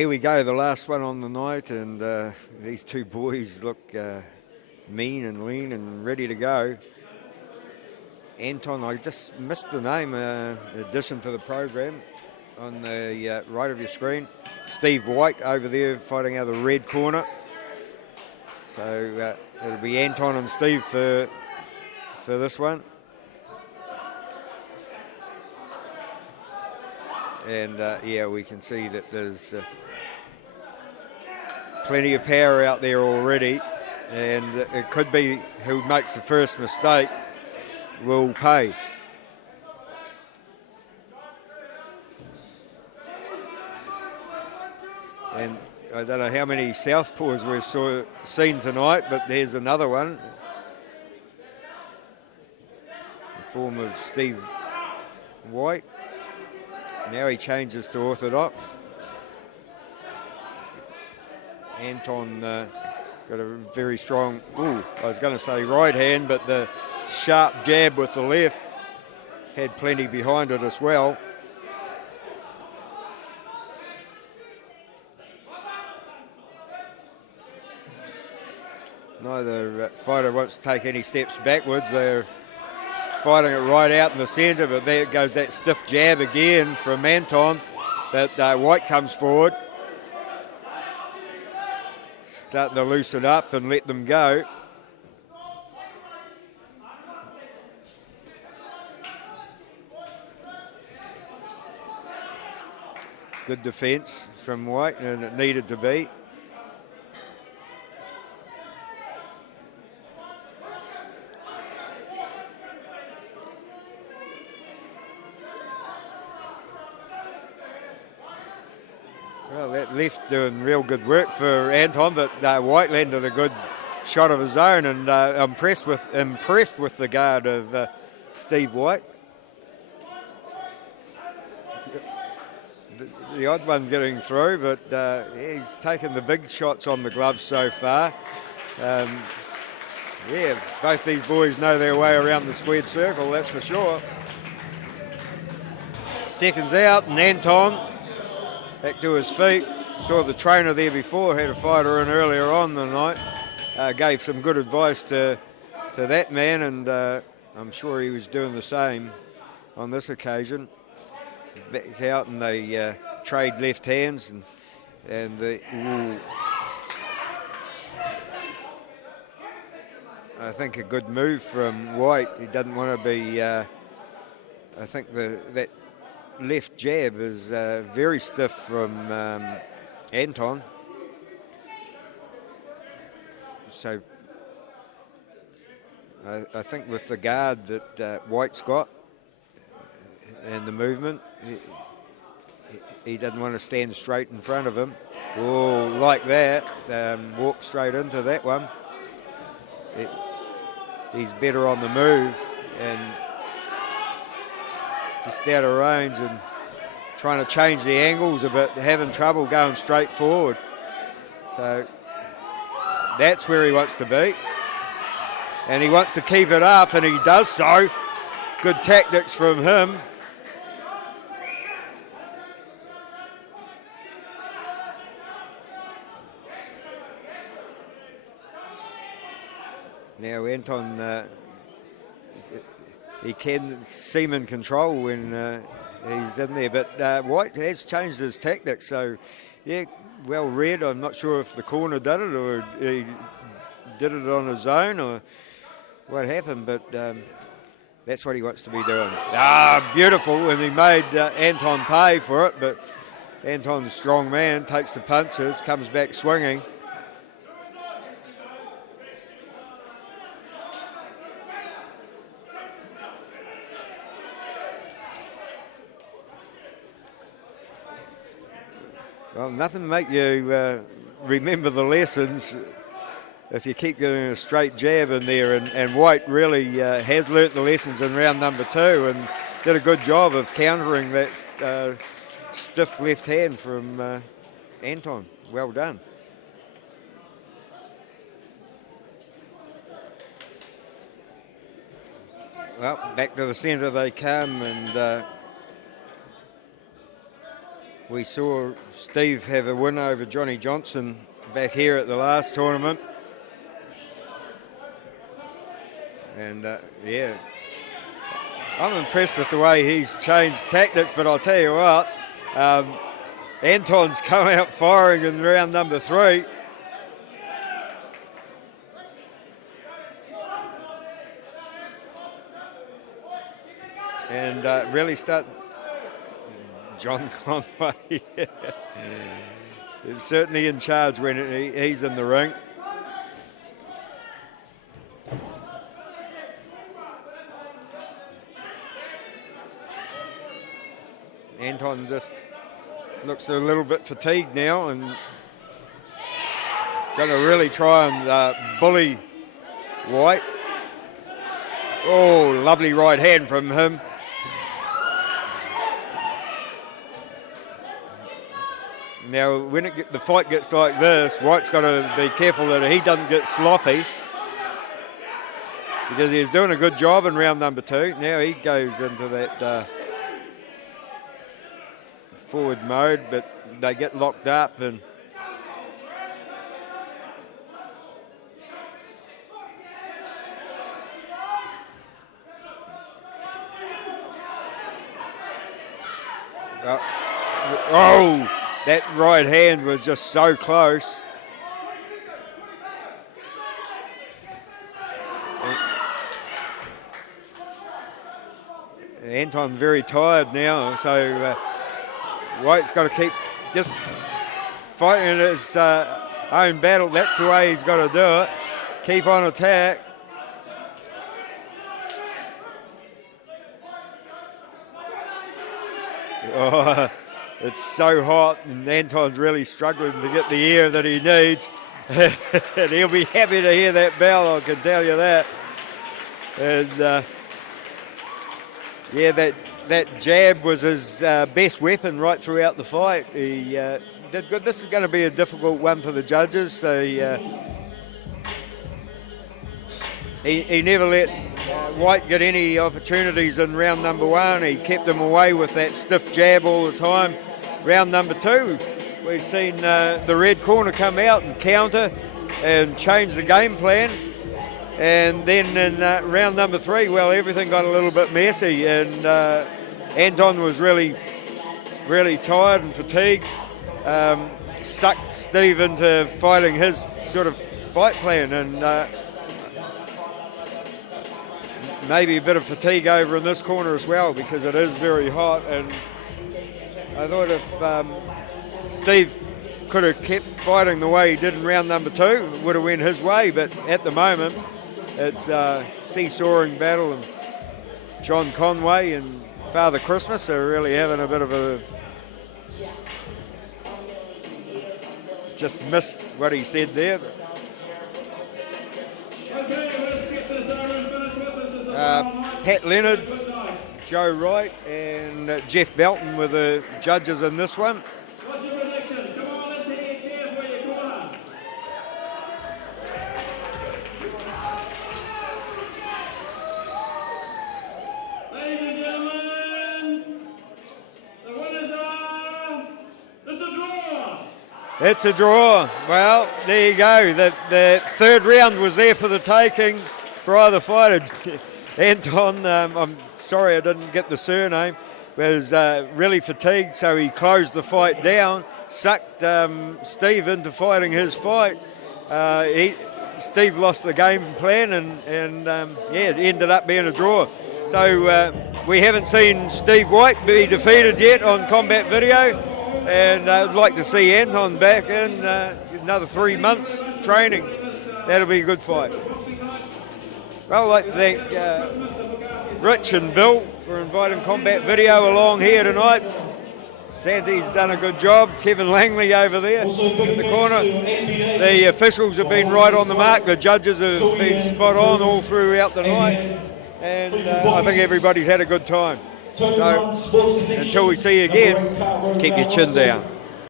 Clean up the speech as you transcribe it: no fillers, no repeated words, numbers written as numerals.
Here we go, the last one on the night, and these two boys look mean and lean and ready to go. Anton, I just missed the name, addition to the program on the right of your screen. Steve White over there fighting out of the red corner. So it'll be Anton and Steve for this one. And yeah, we can see that there's plenty of power out there already, and it could be who makes the first mistake will pay. And I don't know how many southpaws we've seen tonight, but there's another one. The form of Steve White. Now he changes to orthodox. Anton got a very strong, I was going to say right hand, but the sharp jab with the left had plenty behind it as well. Neither fighter wants to take any steps backwards. They're fighting it right out in the centre, but there goes that stiff jab again from Anton. But White comes forward, starting to loosen up and let them go. Good defence from White, and it needed to be. Well, that left doing real good work for Anton, but White landed a good shot of his own, and impressed with the guard of Steve White. The odd one getting through, but he's taken the big shots on the gloves so far. Yeah, both these boys know their way around the squared circle, that's for sure. Seconds out, and Anton back to his feet. Saw the trainer there before, had a fighter in earlier on the night. Gave some good advice to that man, and I'm sure he was doing the same on this occasion. Back out, and they trade left hands, and I think a good move from White. He doesn't want to be. I think that left jab is very stiff from Anton. So I think with the guard that White's got and the movement, he doesn't want to stand straight in front of him. Oh, like that. Walk straight into that one. He's better on the move and just out of range and trying to change the angles a bit, having trouble going straight forward. So that's where he wants to be. And he wants to keep it up, and he does so. Good tactics from him. Now Anton, he can seem in control when he's in there, but White has changed his tactics, so yeah, well read. I'm not sure if the corner did it or he did it on his own or what happened, but that's what he wants to be doing. Beautiful, and he made Anton pay for it, but Anton's a strong man, takes the punches, comes back swinging. Well, nothing to make you remember the lessons if you keep getting a straight jab in there, and White really has learnt the lessons in round number 2 and did a good job of countering that stiff left hand from Anton. Well done. Well, back to the centre they come, and We saw Steve have a win over Johnny Johnson back here at the last tournament. And yeah, I'm impressed with the way he's changed tactics, but I'll tell you what, Anton's come out firing in round number 3. And really start John Conway. He's certainly in charge when he's in the ring. Anton just looks a little bit fatigued now and going to really try and bully White. Oh, lovely right hand from him. Now, when the fight gets like this, White's got to be careful that he doesn't get sloppy, because he's doing a good job in round number 2. Now he goes into that forward mode, but they get locked up and oh, that right hand was just so close. Anton's very tired now, so White's got to keep just fighting his own battle. That's the way he's got to do it. Keep on attack. Oh, it's so hot, and Anton's really struggling to get the air that he needs. And he'll be happy to hear that bell, I can tell you that. And yeah, that jab was his best weapon right throughout the fight. He did good. This is going to be a difficult one for the judges. So he never let White get any opportunities in round number 1. He kept him away with that stiff jab all the time. Round number 2, we've seen the red corner come out and counter and change the game plan. And then in round number 3, well, everything got a little bit messy, and Anton was really, really tired and fatigued. Sucked Steve into fighting his sort of fight plan, and maybe a bit of fatigue over in this corner as well, because it is very hot. And I thought if Steve could have kept fighting the way he did in round number 2, it would have went his way. But at the moment, it's a seesawing battle, and John Conway and Father Christmas are really having a bit of a... Just missed what he said there. Pat Leonard, Joe Wright and Jeff Belton were the judges in this one. What's your predictions? Come on, let's hear your cheer for your corner. Ladies and gentlemen, the winners are... It's a draw. It's a draw. Well, there you go. The third round was there for the taking for either fighter. Anton, I'm sorry I didn't get the surname, was really fatigued, so he closed the fight down, sucked Steve into fighting his fight. Steve lost the game plan, and yeah, it ended up being a draw. So we haven't seen Steve White be defeated yet on Combat Video, and I'd like to see Anton back in another 3 months training. That'll be a good fight. Well, I'd like to thank Rich and Bill for inviting Combat Video along here tonight. Sandy's done a good job. Kevin Langley over there in the corner. The officials have been right on the mark. The judges have been spot on all throughout the night. And I think everybody's had a good time. So until we see you again, keep your chin down.